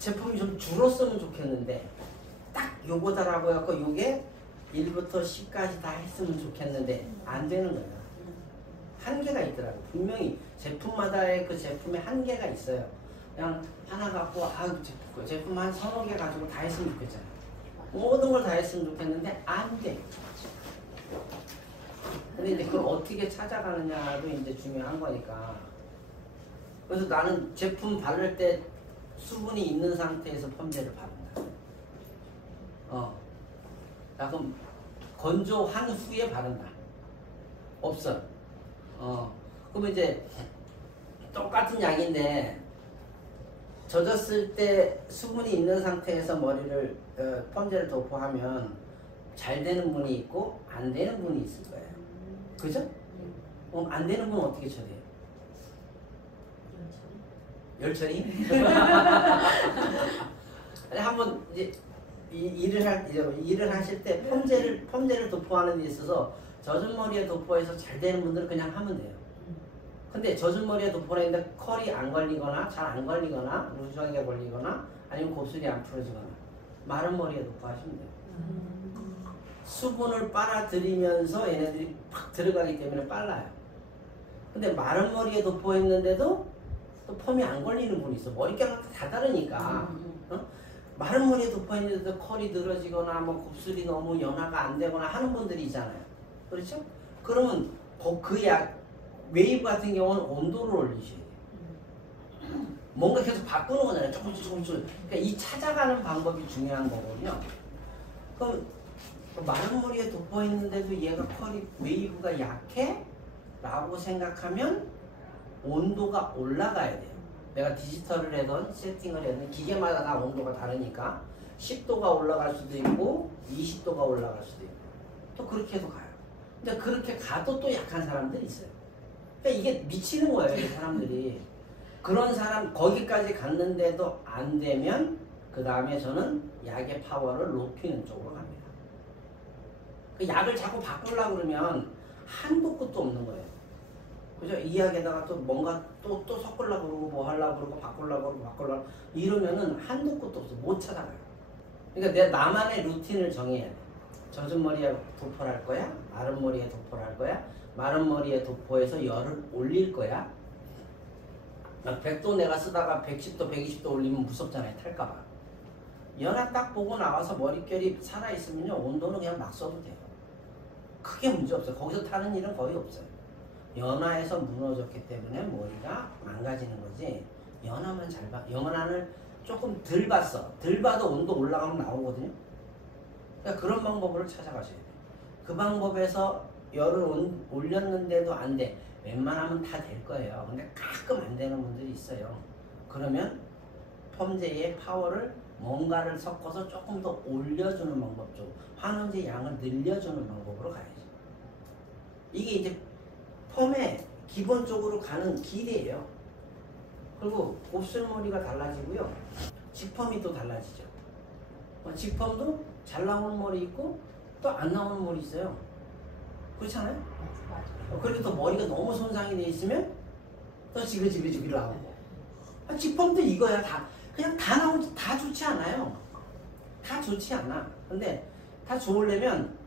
제품이 좀 줄었으면 좋겠는데 딱 요거다라고 해갖고 요게 1부터 10까지 다 했으면 좋겠는데 안 되는 거야. 한계가 있더라고. 분명히 제품마다의 그 제품의 한계가 있어요. 그냥 하나 갖고 제품 한 서너 개 가지고 다 했으면 좋겠잖아. 모든 걸 다 했으면 좋겠는데 안 돼. 근데 이제 그걸 어떻게 찾아가느냐도 이제 중요한 거니까. 그래서 나는 제품 바를 때 수분이 있는 상태에서 펌제를 바른다. 나 그럼 건조한 후에 바른다. 없어. 그러면 이제 똑같은 약인데 젖었을 때 수분이 있는 상태에서 머리를 펌제를 도포하면 잘 되는 분이 있고 안 되는 분이 있을 거예요. 그죠? 안 되는 분은 어떻게 처리해요? 열처리? 아니 한번 이제 일을 하실 때 펌제를 도포하는 데 있어서 젖은 머리에 도포해서 잘 되는 분들은 그냥 하면 돼요. 근데 젖은 머리에 도포를 했는데 컬이 안 걸리거나 잘 안 걸리거나 루즈하게 걸리거나 아니면 곱슬이 안 풀어지거나 마른 머리에 도포하시면 돼요. 수분을 빨아들이면서 얘네들이 팍 들어가기 때문에 빨라요. 근데 마른 머리에 도포했는데도 또 펌이 안 걸리는 분이 있어. 머릿결은 다 다르니까. 마른 머리에 도포했는데도 컬이 늘어지거나 뭐 곱슬이 너무 연화가 안 되거나 하는 분들이 있잖아요. 그렇죠? 그러면 그 약 웨이브 같은 경우는 온도를 올리셔야 돼요. 뭔가 계속 바꾸는 거잖아요. 조금씩. 그러니까 이 찾아가는 방법이 중요한 거거든요. 그럼 마른 머리에 도포했는데도 얘가 컬이 웨이브가 약해? 라고 생각하면 온도가 올라가야 돼요. 내가 디지털을 하던 세팅을 하든 기계마다 다 온도가 다르니까 10도가 올라갈 수도 있고 20도가 올라갈 수도 있고 또 그렇게 해도 가요. 근데 그렇게 가도 또 약한 사람들이 있어요. 그러니까 이게 미치는 거예요, 이 사람들이. 그런 사람 거기까지 갔는데도 안 되면 그 다음에 저는 약의 파워를 높이는 쪽으로 갑니다. 그 약을 자꾸 바꾸려고 그러면 한도 끝도 없는 거예요. 그죠? 이 약에다가 또 뭔가 또 섞으려고 그러고 뭐 하려고 그러고 바꾸려고 이러면은 한도 끝도 없어. 못 찾아가요. 그러니까 나만의 루틴을 정해야 돼. 젖은 머리에 도포를 할 거야? 마른 머리에 도포를 할 거야? 마른 머리에 도포해서 열을 올릴 거야? 100도 내가 쓰다가 110도, 120도 올리면 무섭잖아요. 탈까봐. 연화 딱 보고 나와서 머릿결이 살아있으면요. 온도는 그냥 막 써도 돼요. 크게 문제 없어요. 거기서 타는 일은 거의 없어요. 연화에서 무너졌기 때문에 머리가 망가지는 거지. 연화만 잘 봐. 연화를 조금 덜 봤어. 덜 봐도 온도 올라가면 나오거든요. 그러니까 그런 방법을 찾아가셔야 돼요. 그 방법에서 열을 올렸는데도 안 돼. 웬만하면 다 될 거예요. 근데 가끔 안 되는 분들이 있어요. 그러면 펌제의 파워를 뭔가를 섞어서 조금 더 올려주는 방법 쪽, 환원제 양을 늘려주는 방법으로 가야죠. 이게 이제 펌의 기본적으로 가는 길이에요. 그리고 곱슬머리가 달라지고요. 직펌이 또 달라지죠. 직펌도 잘 나오는 머리 있고 또 안 나오는 머리 있어요. 그렇잖아요? 그렇게 또 머리가 너무 손상이 돼 있으면 또 지그지그 나오고. 직펌도 이거야. 그냥 다 나오지. 다 좋지 않아요. 다 좋지 않아. 근데 다 좋으려면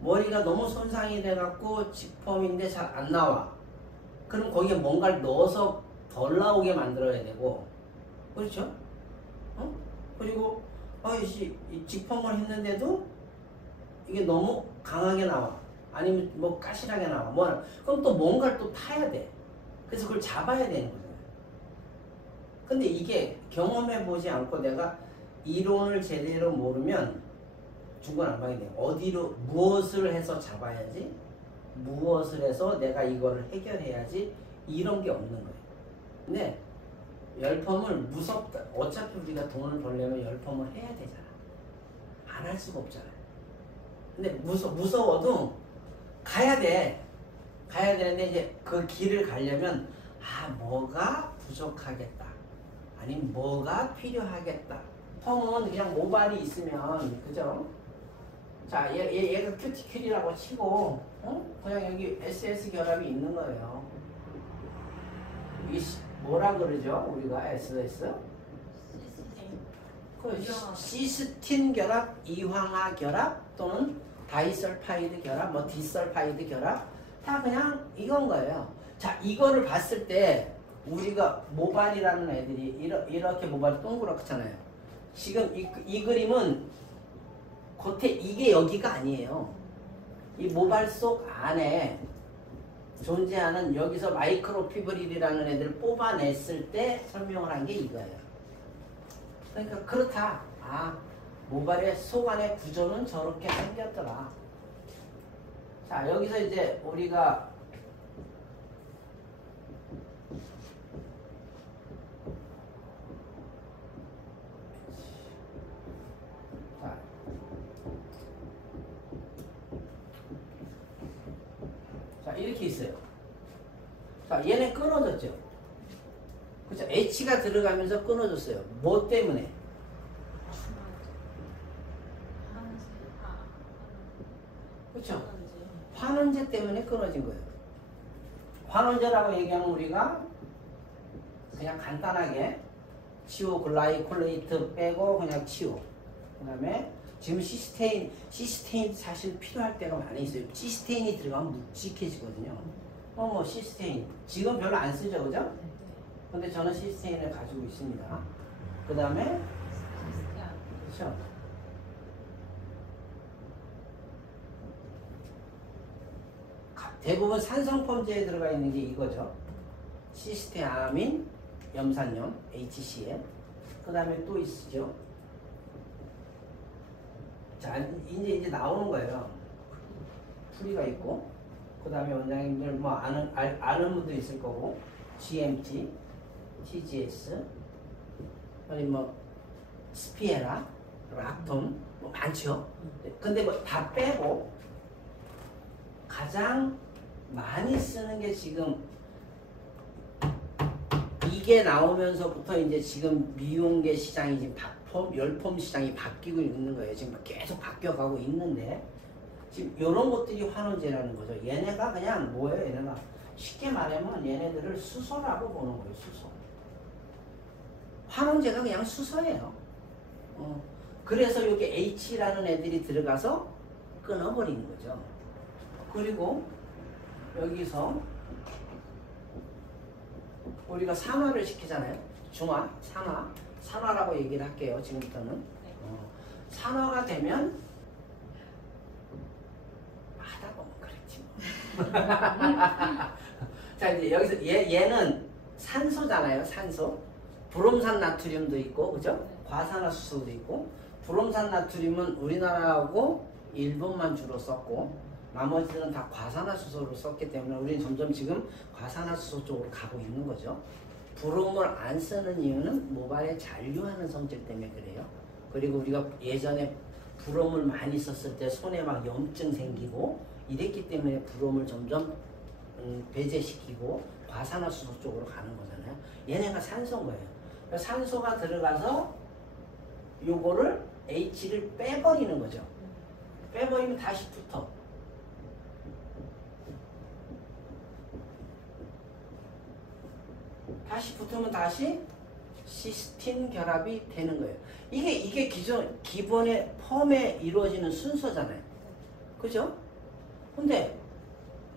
머리가 너무 손상이 돼갖고 직펌인데 잘 안 나와. 그럼 거기에 뭔가를 넣어서 덜 나오게 만들어야 되고. 그렇죠? 그리고 이 직펌을 했는데도 이게 너무 강하게 나와. 아니면 뭐 까실하게 나와. 그럼 또 뭔가를 또 타야 돼. 그래서 그걸 잡아야 되는 거잖아요. 근데 이게 경험해보지 않고 내가 이론을 제대로 모르면 중구난방이 돼요. 어디로 무엇을 해서 잡아야지, 무엇을 해서 내가 이거를 해결해야지, 이런 게 없는 거예요. 근데 열펌을 무섭다. 어차피 우리가 돈을 벌려면 열펌을 해야 되잖아. 안 할 수가 없잖아요. 근데 무서워도 가야 돼. 가야 되는데 이제 그 길을 가려면 뭐가 부족하겠다. 아니면 뭐가 필요하겠다. 펌은 그냥 모발이 있으면, 그죠? 자, 얘가 큐티클이라고 치고, 그냥 여기 SS 결합이 있는 거예요. 이게 뭐라 그러죠? 우리가 SS? 그 시스틴 결합, 이황화 결합 또는 다이설파이드 결합, 뭐 디설파이드 결합 다 그냥 이건 거예요. 자, 이거를 봤을 때 우리가 모발이라는 애들이 이렇게 모발이 동그랗잖아요. 지금 이 그림은 겉에 이게 여기가 아니에요. 이 모발 속 안에 존재하는 여기서 마이크로피브릴이라는 애들을 뽑아냈을 때 설명을 한 게 이거예요. 그러니까 그렇다. 아, 모발의 속 안의 구조는 저렇게 생겼더라. 자, 여기서 이제 우리가 자, 이렇게 있어요. 자, 얘는 끊어졌죠. 그죠? H가 들어가면서 끊어졌어요. 뭐 때문에? 그렇죠? 환원제 때문에 끊어진 거예요. 환원제라고 얘기하면 우리가 그냥 간단하게 치오 글라이콜레이트 빼고 그냥 치오. 그 다음에 지금 시스테인 사실 필요할 때가 많이 있어요. 시스테인이 들어가면 묵직해지거든요. 뭐 시스테인 지금 별로 안 쓰죠, 그죠? 근데 저는 시스테인을 가지고 있습니다. 그 다음에 그렇죠. 대부분 산성펌제에 들어가 있는 게 이거죠. 시스테아민, 염산염, HCl. 그 다음에 또 있죠. 자, 이제 나오는 거예요. 프리가 있고, 그 다음에 원장님들 뭐 아는 분도 있을 거고, GMT, TGS, 아니 뭐 스피에라, 락톤 뭐 많죠. 근데 뭐 다 빼고 가장 많이 쓰는 게 지금 이게 나오면서부터 이제 지금 미용계 시장이 지금 열폼 시장이 바뀌고 있는 거예요. 지금 계속 바뀌어가고 있는데 지금 이런 것들이 환원제라는 거죠. 얘네가 그냥 뭐예요? 얘네가 쉽게 말하면 얘네들을 수소라고 보는 거예요. 수소. 환원제가 그냥 수소예요. 그래서 여기 H라는 애들이 들어가서 끊어버리는 거죠. 그리고 여기서 우리가 산화를 시키잖아요. 중화, 산화라고 얘기를 할게요. 지금부터는. 산화가 되면 하다 보면 그렇지 뭐. 자, 이제 여기서 얘는 산소잖아요. 산소. 브롬산 나트륨도 있고, 그죠? 과산화수소도 있고. 브롬산 나트륨은 우리나라하고 일본만 주로 썼고, 나머지는 다 과산화수소를 썼기 때문에 우리는 점점 지금 과산화수소 쪽으로 가고 있는 거죠. 브롬을 안 쓰는 이유는 모발에 잔류하는 성질 때문에 그래요. 그리고 우리가 예전에 브롬을 많이 썼을 때 손에 막 염증 생기고 이랬기 때문에 브롬을 점점 배제시키고 과산화수소 쪽으로 가는 거잖아요. 얘네가 산소인 거예요. 그러니까 산소가 들어가서 요거를 H를 빼버리는 거죠. 빼버리면 다시 붙어. 다시 붙으면 다시 시스틴 결합이 되는 거예요. 이게 기본의 펌에 이루어지는 순서잖아요. 그죠? 근데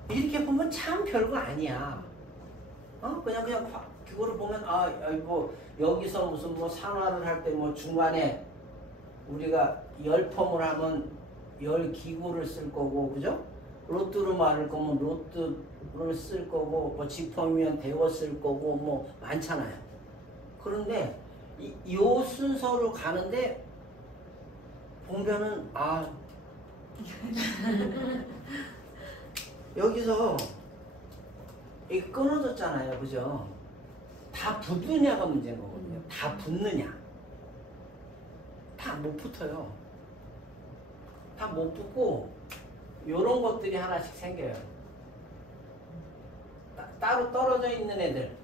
이렇게 보면 참 별거 아니야. 그냥 그거를 보면 뭐 여기서 무슨 뭐 산화를 할 때 뭐 중간에 우리가 열 펌을 하면 열 기구를 쓸 거고, 그죠? 로트를 말을 거면 로트를 쓸 거고, 뭐 지펌이면 데워 쓸 거고, 뭐 많잖아요. 그런데 요 순서로 가는데 보면은 여기서 이 끊어졌잖아요, 그죠? 다 붙느냐가 문제인 거거든요. 다 붙느냐? 다 못 붙어요. 다 못 붙고 요런 것들이 하나씩 생겨요. 따로 떨어져 있는 애들,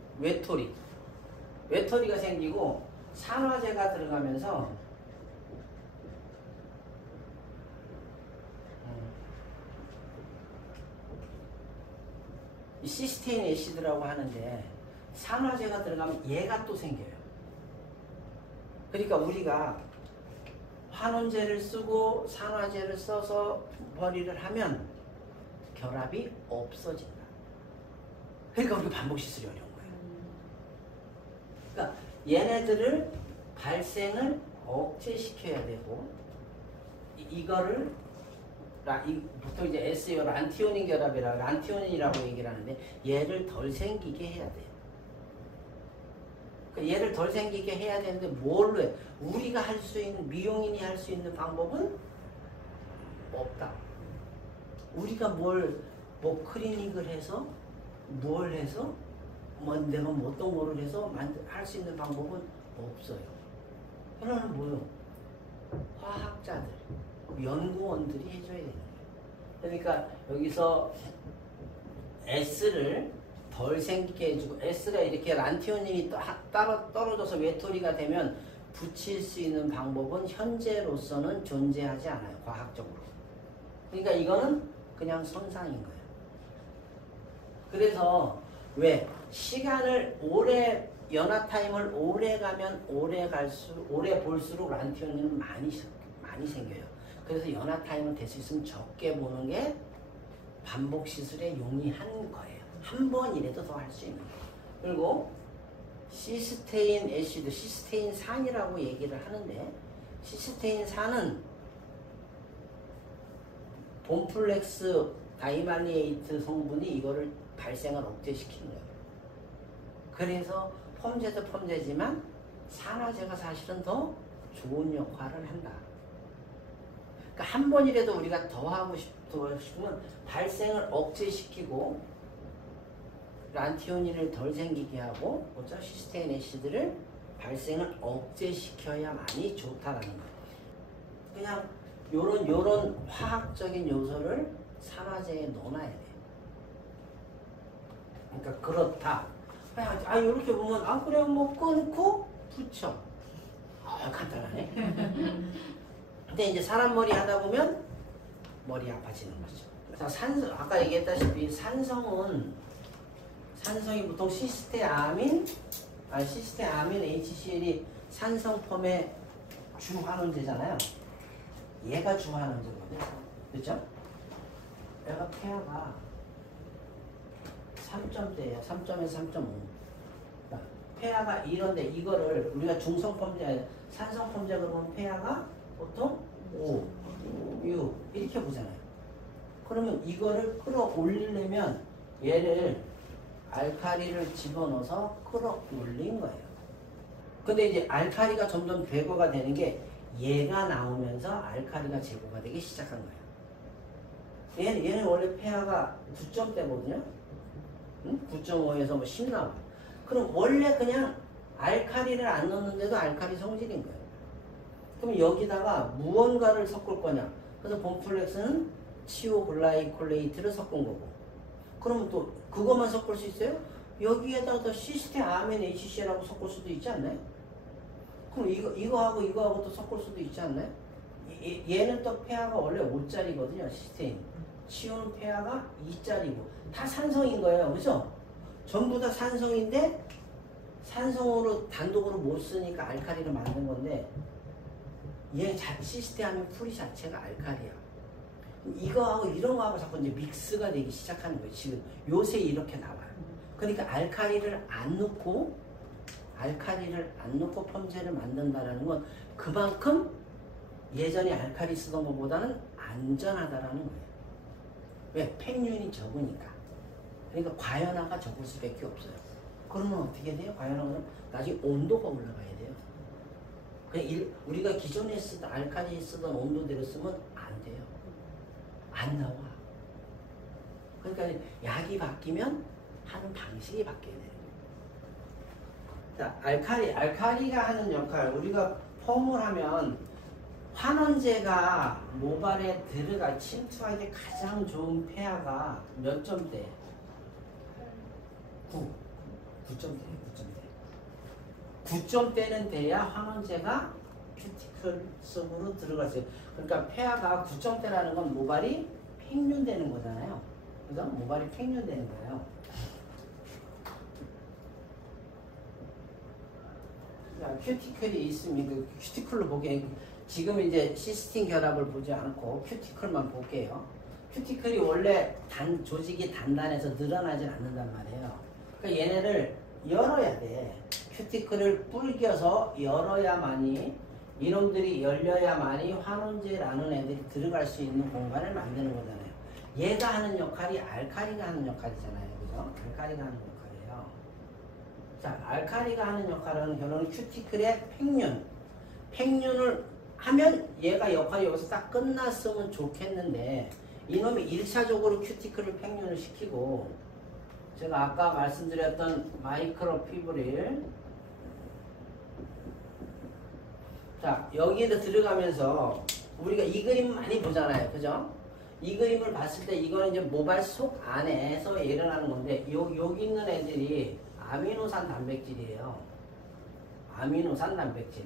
외톨이가 생기고 산화제가 들어가면서 이 시스테인 애시드라고 하는데 산화제가 들어가면 얘가 또 생겨요. 그러니까 우리가 환원제를 쓰고 산화제를 써서 머리를 하면 결합이 없어진다. 그러니까 우리가 반복 시술이 어려운 거예요. 그러니까 얘네들을 발생을 억제시켜야 되고 이거를 보통 이제 SEO 란티오닌 결합이라 란티오닌이라고 얘기를 하는데 얘를 덜 생기게 해야 돼요. 그러니까 얘를 덜 생기게 해야 되는데 뭘로 해? 우리가 할 수 있는 미용인이 할 수 있는 방법은 없다. 우리가 뭐 클리닉을 해서 뭘 해서 내가 뭐 어떤 거를 해서 할 수 있는 방법은 없어요. 그러면 뭐요? 화학자들, 연구원들이 해줘야 되는 거예요. 그러니까 여기서 S를 덜 생기게 해주고 S가 이렇게 란티오닌이 떨어져서 외톨이가 되면 붙일 수 있는 방법은 현재로서는 존재하지 않아요. 과학적으로. 그러니까 이거는 그냥 손상인 거예요. 그래서 왜 시간을 오래 연화 타임을 오래 가면 오래 볼수록 란티오닌은 많이 생겨요. 그래서 연화 타임을 될 수 있으면 적게 보는 게 반복 시술에 용이한 거예요. 한 번이라도 더 할 수 있는 거예요. 그리고 시스테인 애시드, 시스테인 산이라고 얘기를 하는데 시스테인 산은 봄플렉스 다이말리에이트 성분이 이거를 발생을 억제시키는 거예요. 그래서 펌제도 펌제지만 산화제가 사실은 더 좋은 역할을 한다. 그러니까 한 번이라도 우리가 더 하고 싶으면 발생을 억제시키고 란티오닌을 덜 생기게 하고 시스테인 애시드를 발생을 억제시켜야만이 좋다라는 거예요. 그냥 요런 화학적인 요소를 산화제에 넣어놔야 돼요. 그러니까 그렇다. 이렇게 보면 그래 뭐 끊고 붙여. 간단하네. 근데 이제 사람 머리 하다 보면 머리 아파지는 거죠. 자, 아까 얘기했다시피 산성이 보통 시스테아민 HCl이 산성펌의 주환원제잖아요. 얘가 주환원제거든요. 그렇죠? 얘가 폐하가 3점대예요. 3점에서 3.5. 폐하가 이런데 이거를 우리가 중성펌제, 산성펌제 그러면 폐하가 보통 5, 6 이렇게 보잖아요. 그러면 이거를 끌어올리려면 얘를 알카리를 집어넣어서 끌어올린 거예요. 근데 이제 알카리가 점점 제거가 되는 게 얘가 나오면서 알카리가 제거가 되기 시작한 거예요. 얘는 원래 폐하가 9점대거든요. 9.5에서 10 나와. 그럼 원래 그냥 알카리를 안 넣는데도 알카리 성질인 거예요. 그럼 여기다가 무언가를 섞을 거냐? 그래서 봄플렉스는 치오글라이콜레이트를 섞은 거고. 그러면 또 그것만 섞을 수 있어요? 여기에다가 더 시스테아민 HCl하고 섞을 수도 있지 않나요? 그럼 이거하고 또 섞을 수도 있지 않나요? 얘는 또 폐하가 원래 5짜리거든요. 시스테인. 치오는 폐하가 2짜리고 다 산성인 거예요. 그죠? 전부 다 산성인데 산성으로 단독으로 못 쓰니까 알카리를 만든 건데 얘 시스테아민 풀이 자체가 알카리야. 이거하고 이런 거하고 자꾸 이제 믹스가 되기 시작하는 거예요. 지금 요새 이렇게 나와요. 그러니까 알카리를 안 넣고 펌제를 만든다라는 건 그만큼 예전에 알카리 쓰던 것보다는 안전하다라는 거예요. 왜? 팩륜이 적으니까. 그러니까 과연화가 적을 수밖에 없어요. 그러면 어떻게 돼요? 과연화는 나중에 온도가 올라가야 돼요. 그냥 우리가 기존에 쓰던 알카리 쓰던 온도대로 쓰면 안 돼요. 안 나와. 그러니까 약이 바뀌면 하는 방식이 바뀌어야 돼요. 자, 알카리가 하는 역할, 우리가 펌을 하면 환원제가 모발에 들어가 침투하기 가장 좋은 폐하가 몇 점대? 9점대는 돼야 환원제가 큐티클 속으로 들어갔어요. 그러니까 폐하가 9점대라는 건 모발이 팽륜되는 거잖아요. 그래서 모발이 팽륜되는 거예요. 큐티클이 있으면 그 큐티클로 보기엔 지금 이제 시스틴 결합을 보지 않고 큐티클만 볼게요. 큐티클이 원래 조직이 단단해서 늘어나질 않는단 말이에요. 그러니까 얘네를 열어야 돼. 큐티클을 불겨서 열어야만이, 이놈들이 열려야만이 환원제라는 애들이 들어갈 수 있는 공간을 만드는 거잖아요. 얘가 하는 역할이 알카리가 하는 역할이잖아요. 그죠? 알카리가 하는 역할이에요. 자, 알카리가 하는 역할은 결국은 큐티클의 팽윤을 하면 얘가 역할이 여기서 딱 끝났으면 좋겠는데, 이놈이 1차적으로 큐티클을 팽윤을 시키고, 제가 아까 말씀드렸던 마이크로피브릴, 자, 여기에 들어가면서 우리가 이 그림 많이 보잖아요. 그죠? 이 그림을 봤을 때 이거는 이제 모발 속 안에서 일어나는 건데, 여기 있는 애들이 아미노산 단백질이에요. 아미노산 단백질.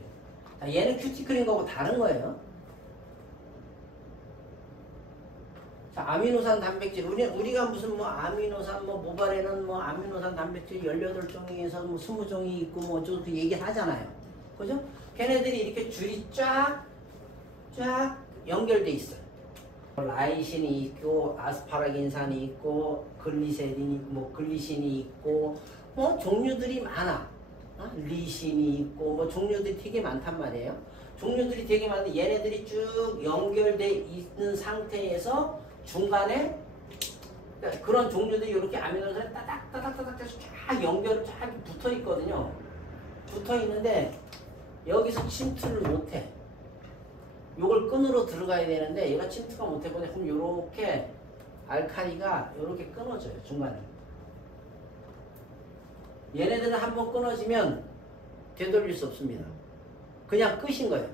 자, 얘는 큐티클인 거고 다른 거예요. 자, 아미노산 단백질. 우리가 무슨 뭐 아미노산, 뭐 모발에는 뭐 아미노산 단백질 18종에서 뭐 20종이 있고 뭐 어쩌고 그 얘기를 하잖아요. 그죠? 걔네들이 이렇게 줄이 쫙 연결돼 있어요. 라이신이 있고, 아스파라긴산이 있고, 글리세린이 있고, 뭐 글리신이 있고, 뭐 종류들이 많아. 리신이 있고, 뭐 종류들이 되게 많단 말이에요. 종류들이 되게 많은데 얘네들이 쭉 연결돼 있는 상태에서 중간에 그런 종류들이 이렇게 아미노산이 따닥따닥따닥 쫙 연결을 쫙 붙어 있거든요. 붙어 있는데 여기서 침투를 못해. 요걸 끈으로 들어가야 되는데 얘가 침투가 못해보니 그럼 요렇게 알카리가 요렇게 끊어져요. 중간에. 얘네들은 한번 끊어지면 되돌릴 수 없습니다. 그냥 끝인 거예요.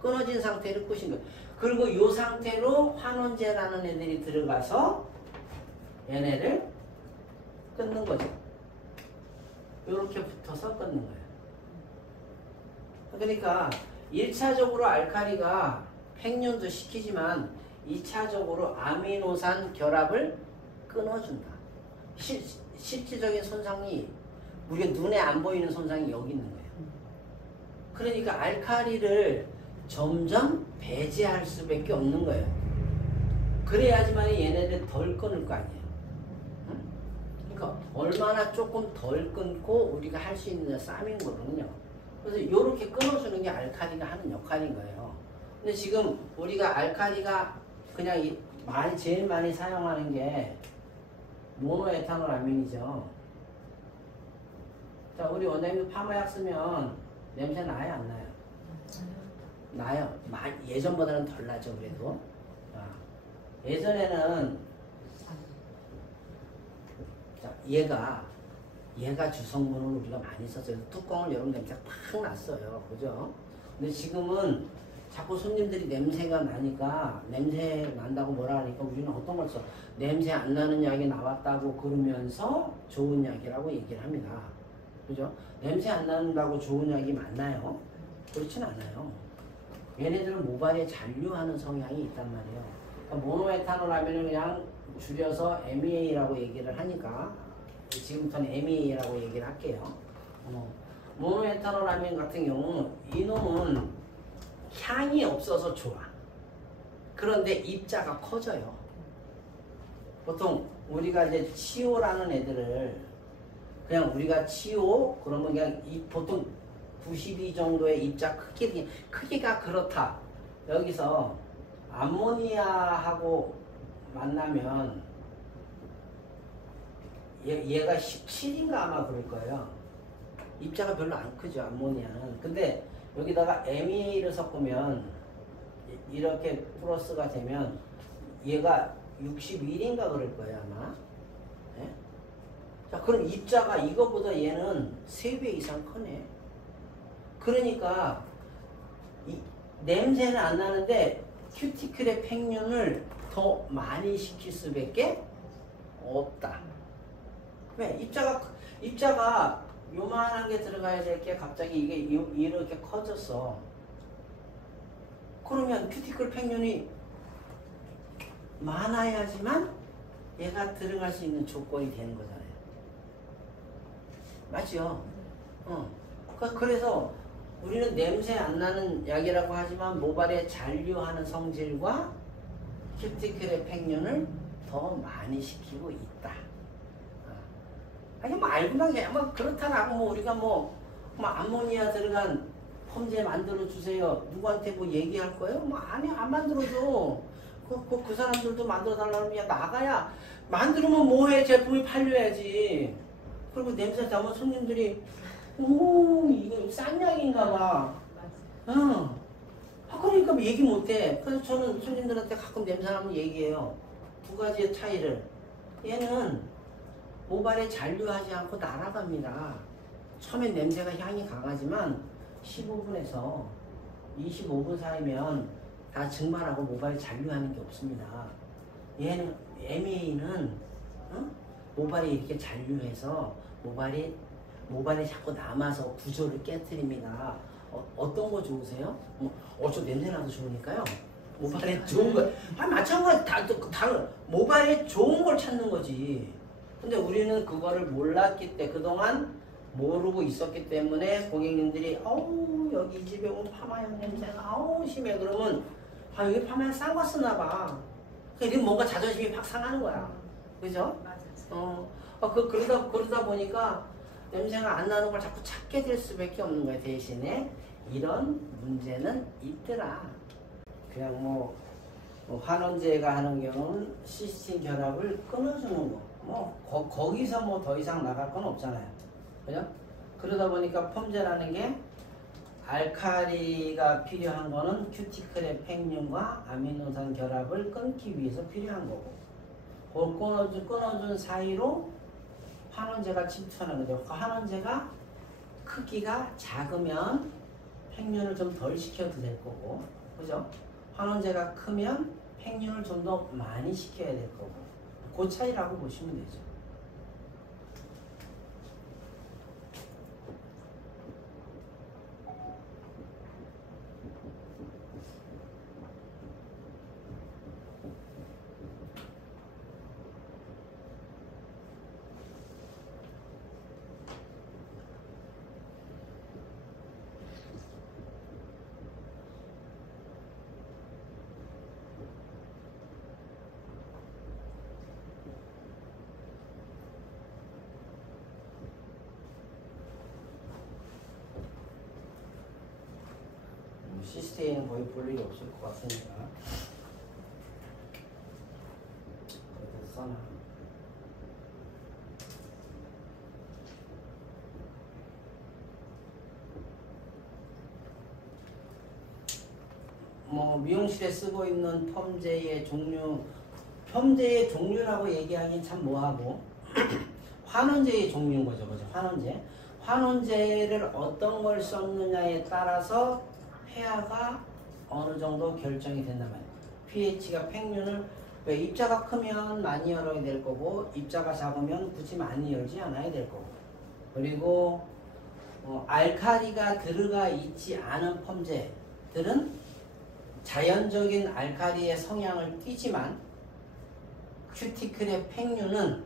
끊어진 상태로 끝인 거예요. 그리고 이 상태로 환원제라는 애들이 들어가서 얘네를 끊는 거죠. 이렇게 붙어서 끊는 거예요. 그러니까 1차적으로 알카리가 팽윤도 시키지만 2차적으로 아미노산 결합을 끊어준다. 실질적인 손상이 우리가 눈에 안 보이는 손상이 여기 있는 거예요. 그러니까 알카리를 점점 배제할 수밖에 없는 거예요. 그래야지만 얘네들 덜 끊을 거 아니에요. 응? 그러니까 얼마나 조금 덜 끊고 우리가 할 수 있는 쌈인 거거든요. 그래서 이렇게 끊어주는 게 알카리가 하는 역할인 거예요. 근데 지금 우리가 알카리가 그냥 제일 많이 사용하는 게 모노에탄올 아민이죠. 자, 우리 원장님도 파마약 쓰면 냄새 나요, 안 나요? 나요. 예전보다는 덜 나죠, 그래도. 예전에는 자, 얘가 주성분을 우리가 많이 썼어요. 뚜껑을 열면 냄새가 팍 났어요. 그죠? 근데 지금은 자꾸 손님들이 냄새가 나니까, 냄새 난다고 뭐라 하니까 우리는 어떤 걸 써? 냄새 안 나는 약이 나왔다고 그러면서 좋은 약이라고 얘기를 합니다. 그죠? 냄새 안 난다고 좋은 약이 맞나요? 그렇진 않아요. 얘네들은 모발에 잔류하는 성향이 있단 말이에요. 그러니까 모노에탄올 하면 그냥 줄여서 MEA라고 얘기를 하니까 지금부터는 MEA라고 얘기를 할게요. 모노에탄올 아민 같은 경우는 이놈은 향이 없어서 좋아. 그런데 입자가 커져요. 보통 우리가 이제 치오라는 애들을 그냥 우리가 치오 그러면 그냥 보통 92 정도의 입자 크기가 그렇다. 여기서 암모니아하고 만나면 얘가 17인가 아마 그럴 거예요. 입자가 별로 안 크죠, 암모니아는. 근데 여기다가 MEA를 섞으면 이렇게 플러스가 되면 얘가 61인가 그럴 거예요, 아마. 네? 자, 그럼 입자가 이거보다 얘는 3배 이상 크네. 그러니까 냄새는 안 나는데 큐티클의 팽윤을 더 많이 시킬 수밖에 없다. 왜? 입자가 요만한 게 들어가야 될 게 갑자기 이게 이렇게 커졌어. 그러면 큐티클 팽윤이 많아야지만 얘가 들어갈 수 있는 조건이 되는 거잖아요. 맞죠? 그래서 우리는 냄새 안 나는 약이라고 하지만 모발에 잔류하는 성질과 큐티클의 팽윤을 더 많이 시키고 있다. 아니 뭐 알고만 그냥 뭐 그렇다라고 뭐 우리가 뭐 암모니아 들어간 펌제 만들어 주세요. 누구한테 뭐 얘기할 거예요? 뭐 아니 안 만들어줘. 그 사람들도 만들어 달라고 야 나가야 만들면 뭐해 제품이 팔려야지. 그리고 냄새 나면 손님들이 오 이거 싼 약인가 봐. 응. 그러니까 얘기 못해. 그래서 저는 손님들한테 가끔 냄새 나면 얘기해요. 두 가지의 차이를. 얘는 모발에 잔류하지 않고 날아갑니다. 처음엔 냄새가 향이 강하지만 15분에서 25분 사이면 다 증발하고 모발에 잔류하는 게 없습니다. 얘는 MEA는 모발에 이렇게 잔류해서 모발에 자꾸 남아서 구조를 깨뜨립니다. 어떤 거 좋으세요? 저 냄새 나도 좋으니까요. 모발에 좋은 거. 마찬가지 다 모발에 좋은 걸 찾는 거지. 근데 우리는 그거를 몰랐기 때문에 그동안 모르고 있었기 때문에 고객님들이 어우 여기 이 집에 오면 파마향 냄새가 아우 심해. 그러면 여기 파마향 싼 거 쓰나 봐. 그러니까 뭔가 자존심이 팍 상하는 거야. 그죠? 그러다 보니까 냄새가 안 나는 걸 자꾸 찾게 될 수밖에 없는 거야. 대신에 이런 문제는 있더라. 그냥 뭐 환원제가 하는 경우는 시스틴 결합을 끊어주는 거. 거기서 뭐 더 이상 나갈 건 없잖아요. 그죠? 그러다 보니까 펌제라는 게 알칼리가 필요한 거는 큐티클의 팽윤과 아미노산 결합을 끊기 위해서 필요한 거고. 그걸 끊어준 사이로 환원제가 침투하는 거죠. 그 환원제가 크기가 작으면 팽윤을 좀 덜 시켜도 될 거고, 그죠? 환원제가 크면 팽윤을 좀 더 많이 시켜야 될 거고, 그 차이라고 보시면 되죠. 시스테인은 거의 볼 일이 없을 것 같으니까 그래도 써놔. 미용실에 쓰고 있는 펌제의 종류라고 얘기하기 참 뭐하고 환원제의 종류인 거죠. 그죠? 환원제를 어떤 걸 썼느냐에 따라서 폐하가 어느 정도 결정이 된단 말이에요. pH가 팽윤을 왜 입자가 크면 많이 열어야 될 거고 입자가 작으면 굳이 많이 열지 않아야 될 거고, 그리고 알칼리가 들어가 있지 않은 펌제들은 자연적인 알칼리의 성향을 띠지만 큐티클의 팽윤은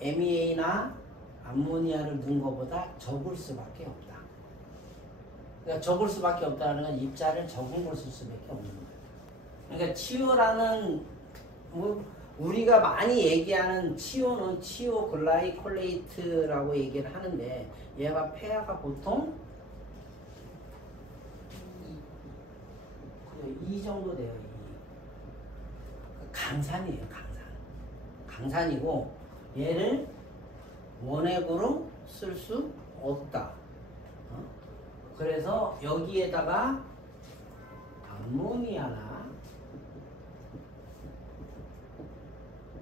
MEA나 암모니아를 넣은 것보다 적을 수밖에 없다. 그러니까 적을 수밖에 없다는 건 입자를 적은 걸 쓸 수밖에 없는 거예요. 그러니까 치오라는 우리가 많이 얘기하는 치오는 치오 글라이콜레이트라고 얘기를 하는데 얘가 폐하가 보통 2 정도 돼요. 2. 강산이에요. 강산이고 얘를 원액으로 쓸 수 없다. 그래서 여기에다가 암모니아나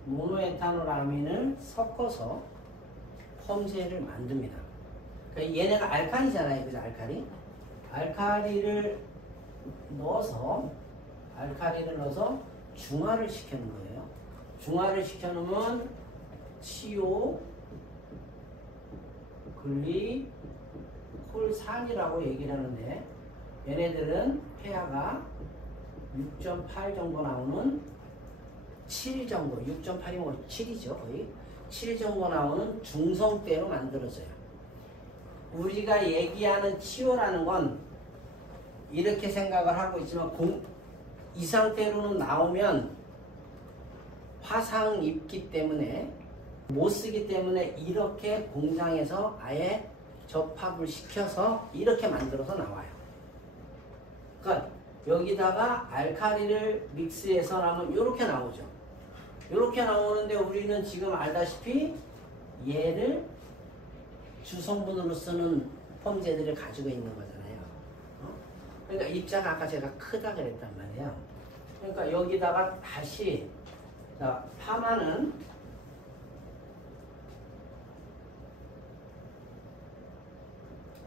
모노에탄올 아민을 섞어서 펌제를 만듭니다. 그러니까 얘네가 알칼리잖아요. 그죠? 알칼리를 넣어서 중화를 시키는 거예요. 중화를 시켜놓으면 치오 글리콜산이라고 얘기를 하는데 얘네들은 폐하가 6.8 정도 나오는 7 정도, 6.8이면 7이죠. 거의 7 정도 나오는 중성대로 만들어져요. 우리가 얘기하는 치료라는 건 이렇게 생각을 하고 있지만 이 상태로는 나오면 화상 입기 때문에 못 쓰기 때문에 이렇게 공장에서 아예 접합을 시켜서 이렇게 만들어서 나와요. 그러니까 여기다가 알카리를 믹스해서 나오면 이렇게 나오죠. 이렇게 나오는데 우리는 지금 알다시피 얘를 주성분으로 쓰는 펌제들을 가지고 있는 거잖아요. 그러니까 입자가 아까 제가 크다 그랬단 말이에요. 그러니까 여기다가 다시 자, 파마는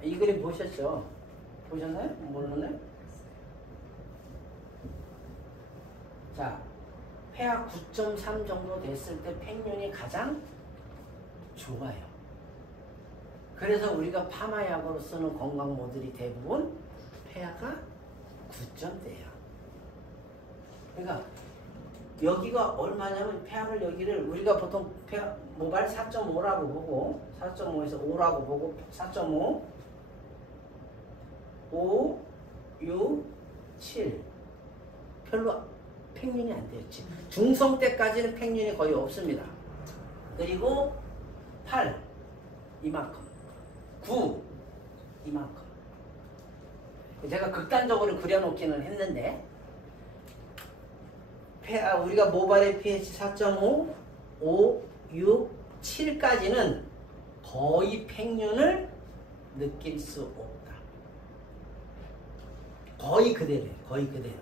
이 그림 보셨죠? 보셨나요? 모르네? 자, pH 9.3 정도 됐을 때 팽륜이 가장 좋아요. 그래서 우리가 파마약으로 쓰는 건강모들이 대부분 pH가 9점대예요. 그러니까 여기가 얼마냐면 pH를 여기를 우리가 보통 pH 모발 4.5라고 보고 4.5에서 5라고 보고 4.5 5 6 7 별로 팽륜이 안 돼요. 중성 때까지는 팽륜이 거의 없습니다. 그리고 8 이만큼 9 이만큼 제가 극단적으로 그려놓기는 했는데 우리가 모발의 pH 4.5, 5, 6, 7까지는 거의 팽륜을 느낄 수 없다. 거의 그대로예요. 거의 그대로.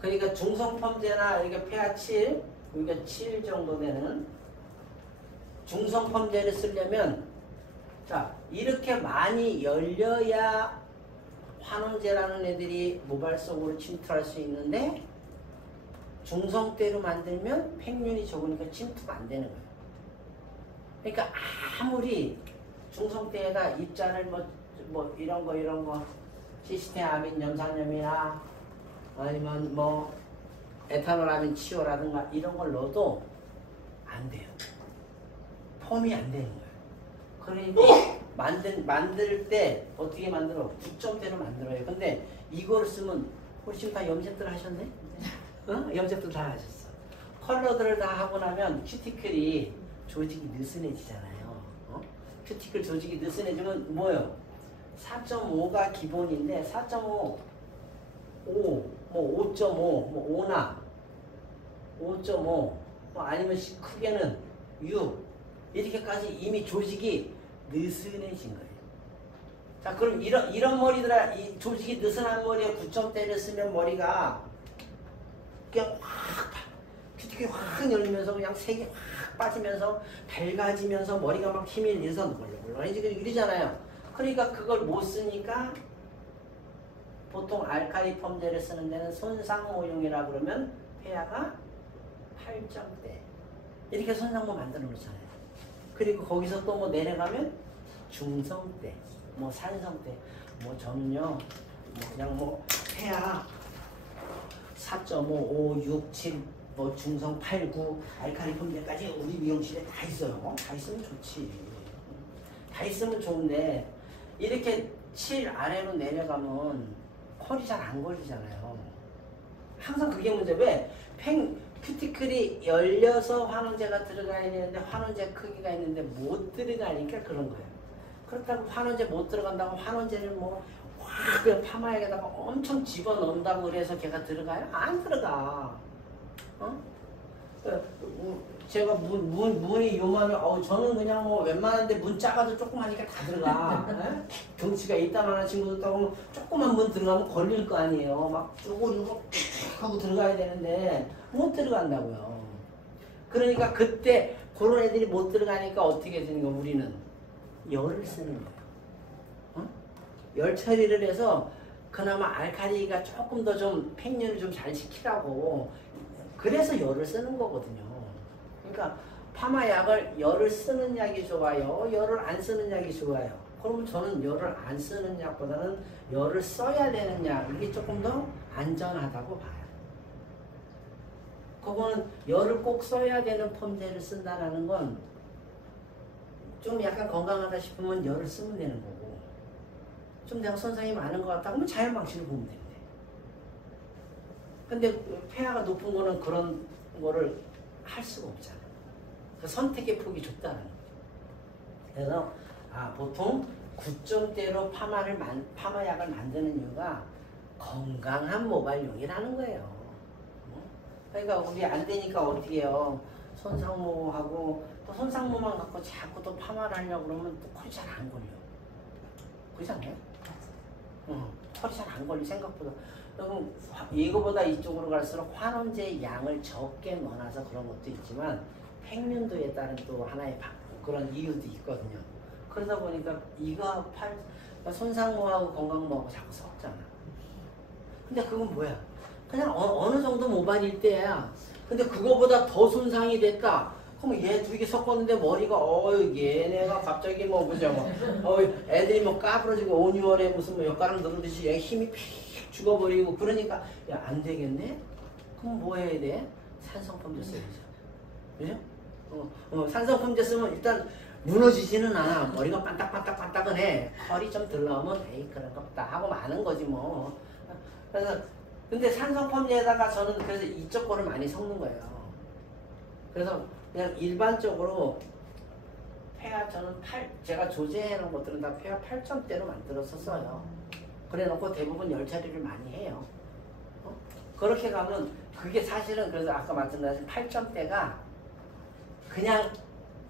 그러니까 중성펌제나 이게 pH 7, 우리가 7 정도 되는 중성펌제를 쓰려면 자 이렇게 많이 열려야 환원제라는 애들이 모발 속으로 침투할 수 있는데 중성대로 만들면 팽륜이 적으니까 침투가 안 되는 거예요. 그러니까 아무리 중성대에다 입자를 뭐 이런 거 시스테아민 염산염이나 아니면 뭐 에탄올아민 치료라든가 이런 걸 넣어도 안 돼요. 펌이 안 되는 거예요. 그러니까 만들 때 어떻게 만들어? 9점대로 만들어요. 근데 이거를 쓰면 훨씬 다 염색들 하셨네? 염색들 다 하셨어. 컬러들을 다 하고 나면 큐티클이 조직이 느슨해지잖아요. 큐티클 조직이 느슨해지면 뭐예요? 4.5가 기본인데 4.5, 5, 뭐 5.5, 뭐 5나 5.5, 뭐 아니면 크게는 6 이렇게까지 이미 조직이 느슨해진 거예요. 자 그럼 이런 머리들아 이 조직이 느슨한 머리에 9점대를 쓰면 머리가 그냥 확 큐티클이 확 열리면서 그냥 색이 확 빠지면서 밝아지면서 머리가 막 힘이 내서 물렁물렁해지고 이러잖아요. 그러니까 그걸 못 쓰니까 보통 알칼리 펌제를 쓰는 데는 손상모용이라 그러면 pH가 8점대 이렇게 손상모 만들어 놓잖아요. 그리고 거기서 또 뭐 내려가면 중성대, 뭐 산성대, 뭐 저는요, 뭐 그냥 뭐 pH 4.5, 5, 6, 7, 뭐 중성 8, 9, 알칼리 펌제까지 우리 미용실에 다 있어요. 다 있으면 좋지. 다 있으면 좋은데 이렇게 7 아래로 내려가면 컬이 잘 안 걸리잖아요. 항상 그게 문제. 왜? 큐티클이 열려서 환원제가 들어가야 되는데 환원제 크기가 있는데 못 들어가니까 그런 거예요. 그렇다고 환원제 못 들어간다고 환원제를 뭐 확 그냥 파마약에다가 엄청 집어넣는다고 그래서 걔가 들어가요? 안 들어가. 제가 문이 요만해. 저는 그냥 뭐 웬만한데 문 작아도 조그마니까 다 들어가. 경치가 이따만한 친구들 따고 조그만 문 들어가면 걸릴 거 아니에요. 막 쪼그리고 하고 들어가야 되는데 못 들어간다고요. 그러니까 그때 그런 애들이 못 들어가니까 어떻게 되는 거 우리는 열을 쓰는 거예요. 열 처리를 해서 그나마 알칼리가 조금 더 좀 팽륜을 좀 잘 시키라고 그래서 열을 쓰는 거거든요. 그러니까 파마약을 열을 쓰는 약이 좋아요? 열을 안 쓰는 약이 좋아요? 그러면 저는 열을 안 쓰는 약보다는 열을 써야 되는 약 이게 조금 더 안전하다고 봐요. 그거는 열을 꼭 써야 되는 펌제를 쓴다라는 건 좀 약간 건강하다 싶으면 열을 쓰면 되는 거고 좀 내가 손상이 많은 것 같다 그러면 자연 방식을 보면 됩니다. 근데 폐하가 높은 거는 그런 거를 할 수가 없잖아요. 그 선택의 폭이 좁다는 거죠. 그래서 보통 9점대로 파마약을 만드는 이유가 건강한 모발용이라는 거예요. 그러니까 우리 안 되니까 어떻게 해요? 손상모하고 또 손상모만 갖고 자꾸 또 파마를 하려고 그러면 또 컬이 잘 안 걸려. 그렇지 않아요? 컬이 잘 안 걸려 생각보다. 그럼 이거보다 이쪽으로 갈수록 환원제의 양을 적게 넣어놔서 그런 것도 있지만 팽륜도에 따른 또 하나의 그런 이유도 있거든요. 그러다 보니까 이거 손상모하고 건강모하고 자꾸 섞잖아. 근데 그건 뭐야? 그냥 어느 정도 모발일 때야. 근데 그거보다 더 손상이 됐다. 그럼 얘 두 개 섞었는데 머리가 얘네가 갑자기 애들이 까부러지고 온유월에 무슨 엿가락 누르듯이 얘 힘이 픽 죽어버리고 그러니까 야 안 되겠네. 그럼 뭐 해야 돼? 산성펌제 써야죠. 그죠? 산성펌제 쓰면 일단 무너지지는 않아. 머리가 반딱반딱반딱은 해. 컬이 좀 덜 나오면 에이 그런 거 없다 하고 마는 거지 뭐. 그래서 근데 산성펌제에다가 저는 그래서 이쪽 거를 많이 섞는 거예요. 그래서 그냥 일반적으로 폐하 저는 제가 조제해 놓은 것들은 다 폐하 8점대로 만들어서 써요. 그래 놓고 대부분 열처리를 많이 해요. 그렇게 가면 그게 사실은 그래서 아까 말씀드린 8점대가 그냥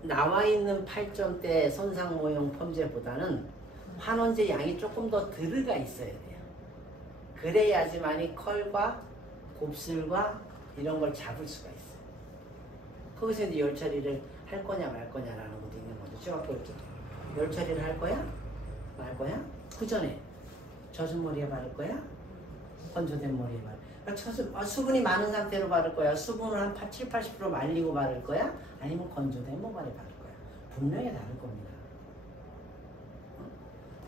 나와 있는 8점대 손상모형 펌제보다는 환원제 양이 조금 더 들어가 있어야 돼요. 그래야지만이 컬과 곱슬과 이런 걸 잡을 수가 있어요. 거기서 이제 열 처리를 할 거냐 말 거냐라는 것도 있는 거죠. 중학교 때 열 처리를 할 거야? 말 거야? 그 전에 젖은 머리에 바를 거야? 건조된 머리에 바를 거야? 수분이 많은 상태로 바를 거야? 수분을 한 7, 80% 말리고 바를 거야? 아니면 건조된 모발에 바를 거야? 분명히 다를 겁니다.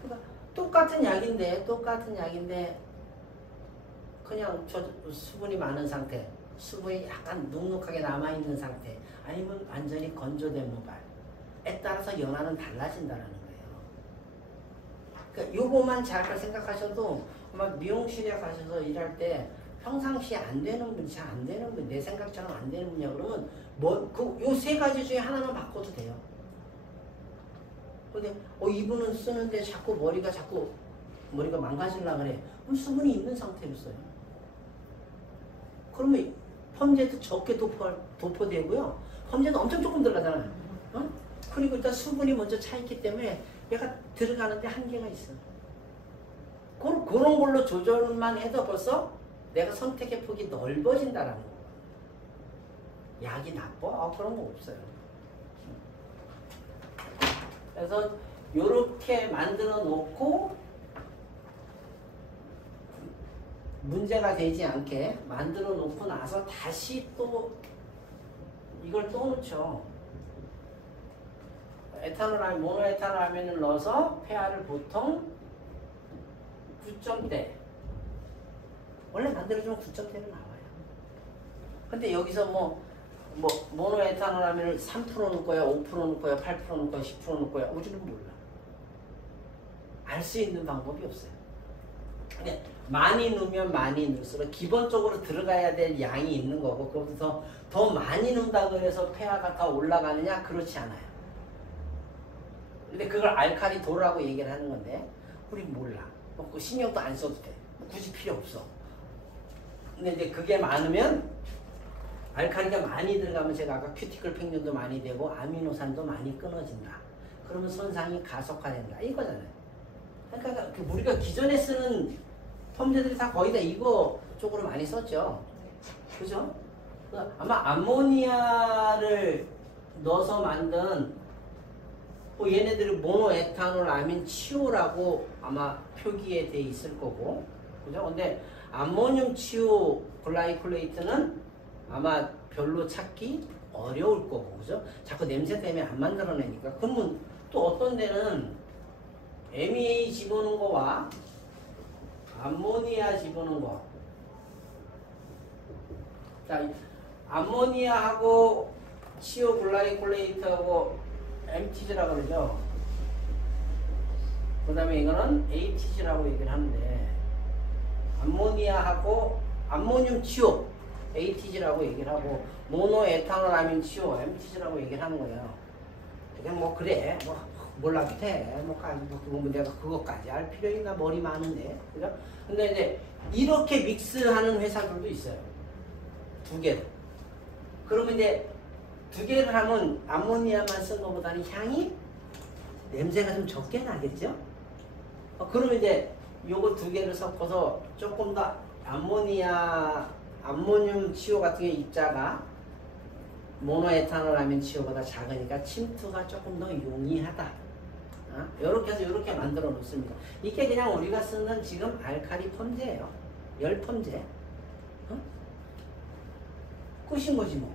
그러니까 똑같은 약인데 그냥 수분이 많은 상태, 수분이 약간 눅눅하게 남아있는 상태, 아니면 완전히 건조된 모발에 따라서 연화는 달라진다는 거예요. 그러니까 요거만 잘 생각하셔도 아마 미용실에 가셔서 일할 때 평상시에 안 되는 분, 잘 안 되는 분, 내 생각처럼 안 되는 분이야 그러면 요 세 가지 중에 하나만 바꿔도 돼요. 근데 이분은 쓰는데 자꾸 머리가 망가지려고 그래. 그럼 수분이 있는 상태로 써요. 그러면 펌제도 적게 도포되고요. 펌제도 엄청 조금 들어가잖아요. 그리고 일단 수분이 먼저 차있기 때문에 얘가 들어가는데 한계가 있어. 그런 걸로 조절만 해도 벌써 내가 선택의 폭이 넓어진다라는 거. 약이 나빠? 그런 거 없어요. 그래서 요렇게 만들어 놓고 문제가 되지 않게 만들어 놓고 나서 다시 또 이걸 또 넣죠. 모노에탄올아민을 넣어서 폐하를 보통 9점대 원래 만들어주면 9점대로 나와요. 근데 여기서 모노에탄올아민을 3% 넣을 거야, 5% 넣을 거야, 8% 넣을 거야, 10% 넣을 거야, 우리는 몰라. 알 수 있는 방법이 없어요. 근데 많이 넣으면 많이 넣을수록 기본적으로 들어가야 될 양이 있는 거고, 거기서 더 많이 넣는다고 해서 폐하가 더 올라가느냐? 그렇지 않아요. 근데 그걸 알칼리도라고 얘기를 하는 건데 우린 몰라. 신경도 안 써도 돼. 굳이 필요 없어. 근데 이제 그게 많으면 알칼리가 많이 들어가면 제가 아까 큐티클 팽륜도 많이 되고 아미노산도 많이 끊어진다. 그러면 손상이 가속화된다. 이거잖아요. 그러니까 우리가 기존에 쓰는 펌제들이 다 거의 다 이거 쪽으로 많이 썼죠. 그죠? 아마 암모니아를 넣어서 만든 얘네들이 모노에탄올 아민 치오라고 아마 표기에 돼 있을 거고, 그죠? 근데 암모늄 치오 글라이콜레이트는 아마 별로 찾기 어려울 거고, 그죠? 자꾸 냄새 때문에 안 만들어내니까. 그러면 또 어떤 데는 MEA 집어넣은 거와 암모니아 집어넣은 거. 자, 암모니아하고 치오 글라이콜레이트하고 MTG라고 그러죠. 그 다음에 이거는 ATG라고 얘기를 하는데, 암모니아하고 암모늄 치오 ATG라고 얘기를 하고, 모노에탄올 아민 치오 MTG라고 얘기를 하는 거예요. 그냥 뭐 그래 뭐 몰라도 돼. 뭐 내가 그것까지 알 필요 있나? 머리 많은데. 그죠? 근데 이제 이렇게 믹스하는 회사들도 있어요. 두 개를. 그러면 이제 두 개를 하면 암모니아만 쓴 것보다는 향이 냄새가 좀 적게 나겠죠? 그러면 이제 요거 두 개를 섞어서 조금 더 암모늄 치오 같은 게 입자가 모노에탄올 아민 치오보다 작으니까 침투가 조금 더 용이하다. 이렇게 해서 이렇게 만들어 놓습니다. 이게 그냥 우리가 쓰는 지금 알카리 펌제예요. 열 펌제. 끝인 거지 뭐.